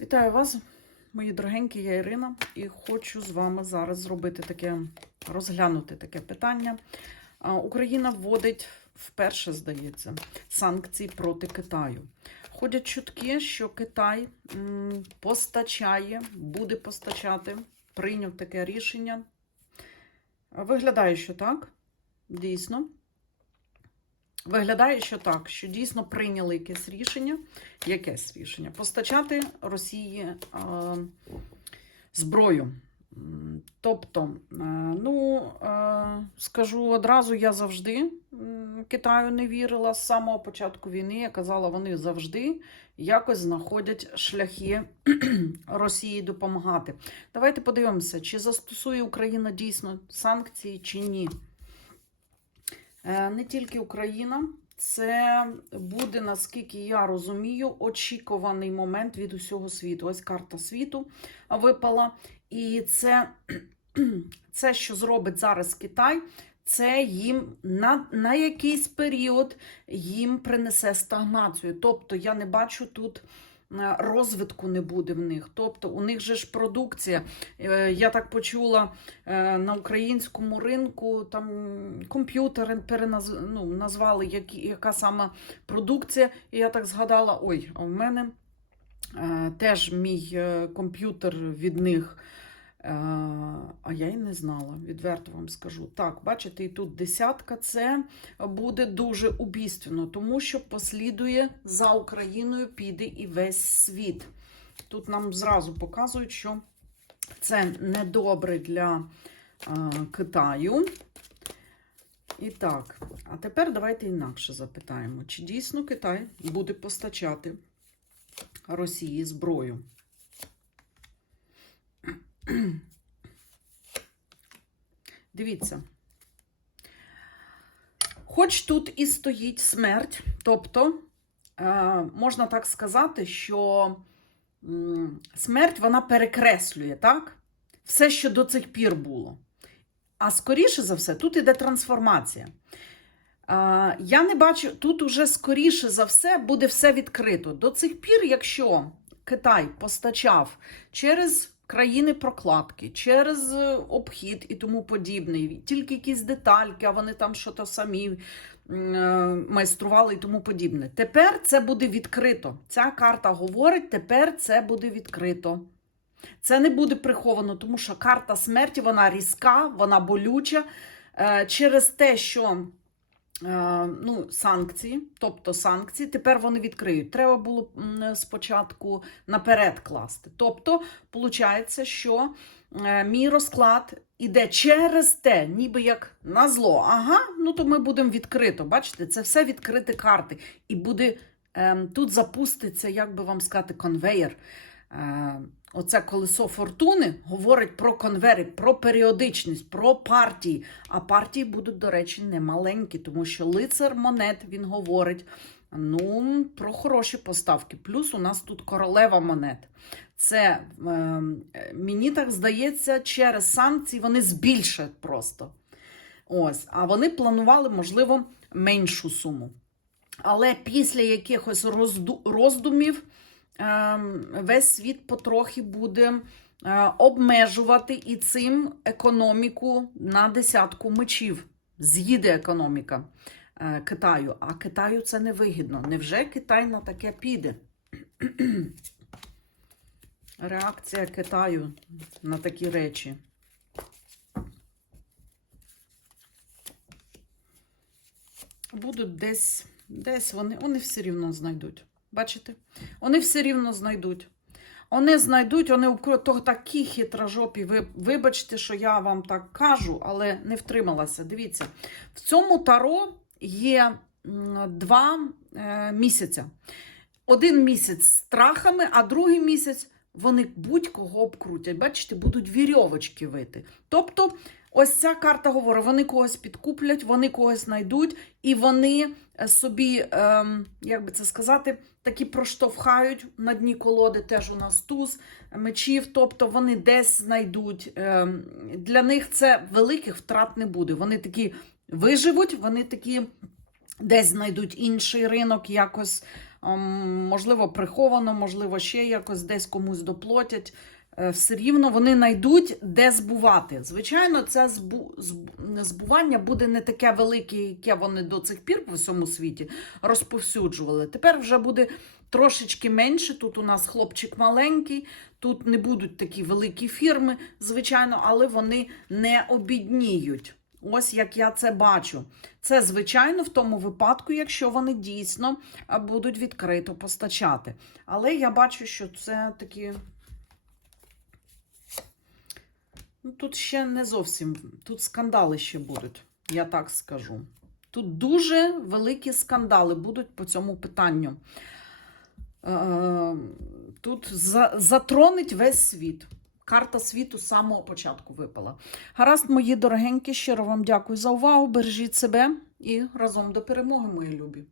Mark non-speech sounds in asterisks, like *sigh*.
Вітаю вас, мої дорогенькі, я Ірина, і хочу з вами зараз зробити таке, розглянути таке питання. Україна вводить вперше, здається, санкції проти Китаю. Ходять чутки, що Китай постачає, буде постачати, прийняв таке рішення. Виглядає, що так, дійсно. Виглядає, що так, що дійсно прийняли якесь рішення, якесь рішення постачати Росії е, зброю. Тобто, е, ну, е, скажу одразу, я завжди Китаю не вірила з самого початку війни. Я казала, вони завжди якось знаходять шляхи *clears throat* Росії допомагати. Давайте подивимося, чи застосує Україна дійсно санкції, чи ні. Е, Не тільки Україна, це буде, наскільки я розумію, очікуваний момент від усього світу. Ось карта світу випала. І це, *clears throat* це що зробить зараз Китай, це їм на, на якийсь період їм принесе стагнацію. Тобто я не бачу тут. Е, Розвитку не буде в них. Тобто у них же ж продукція. Е, Я так почула е, на українському ринку там комп'ютери переназ... ну, назвали, які, яка саме продукція. І я так згадала: ой, а в мене теж мій комп'ютер від них. Е, А я й не знала, відверто вам скажу. Так, бачите, і тут десятка це буде дуже убійственно, тому що послідує за Україною, піде і весь світ. Тут нам зразу показують, що це недобре для е, Китаю. І так, а тепер давайте інакше запитаємо, чи дійсно Китай буде постачати Росії зброю? Дивіться. Хоч тут і стоїть смерть, тобто, е, можна так сказати, що смерть вона перекреслює, так? Все, що до цих пір було. А скоріше за все, тут іде трансформація. Е, я не бачу, тут уже скоріше за все буде все відкрито. До цих пір, якщо Китай постачав через країни прокладки, через е, обхід і тому подібне, тільки якісь детальки, а вони там що-то самі е, майстрували і тому подібне. Тепер це буде відкрито. Ця карта говорить, тепер це буде відкрито. Це не буде приховано, тому що карта смерті вона різка, вона болюча е, через те, що ну, санкції, тобто санкції, тепер вони відкриють. Треба було спочатку наперед класти. Тобто, виходить, що е, мій розклад іде через те, ніби як на зло. Ага, ну то ми будемо відкрито. Бачите, це все відкриті карти. І буде е, тут запуститься, як би вам сказати, конвейер. Оце колесо фортуни говорить про конвери, про періодичність, про партії. А партії будуть, до речі, не маленькі, тому що лицар монет він говорить ну, про хороші поставки. Плюс у нас тут королева монет. Це е, мені так здається, через санкції вони збільшать просто. Ось, а вони планували, можливо, меншу суму. Але після якихось розду- роздумів весь світ потрохи буде е, обмежувати і цим економіку на десятку мечів. З'їде економіка е, Китаю, а Китаю це не вигідно. Невже Китай на таке піде? *clears throat* Реакція Китаю на такі речі. Будуть десь, десь вони, вони все рівно знайдуть. Бачите? Вони все рівно знайдуть. Вони знайдуть, вони то такі хитрожопі. Ви, вибачте, що я вам так кажу, але не втрималася. Дивіться, в цьому таро є два е, місяця. Один місяць страхами, а другий місяць вони будь-кого обкрутять. Бачите, будуть вірьовочки вити. Тобто, ось ця карта говорить: вони когось підкуплять, вони когось знайдуть, і вони е, собі, ем, як би це сказати, такі проштовхають на дні колоди. Теж у нас туз мечів. Тобто вони десь знайдуть. Ем, для них це великих втрат не буде. Вони такі виживуть, вони такі десь знайдуть інший ринок, якось ем, можливо, приховано, можливо, ще якось десь комусь доплатять. Е, Все рівно вони знайдуть, де збувати. Звичайно, це збу... збування буде не таке велике, яке вони до цих пір по всьому світі розповсюджували. Тепер вже буде трошечки менше. Тут у нас хлопчик маленький, тут не будуть такі великі фірми, звичайно, але вони не обідніють. Ось як я це бачу. Це, звичайно, в тому випадку, якщо вони дійсно будуть відкрито постачати. Але я бачу, що це такі. Ну, тут ще не зовсім. Тут скандали ще будуть, я так скажу. Тут дуже великі скандали будуть по цьому питанню. Е, Тут затронить весь світ. Карта світу з самого початку випала. Гаразд, мої дорогенькі, щиро вам дякую за увагу. Бережіть себе і разом до перемоги, мої любі.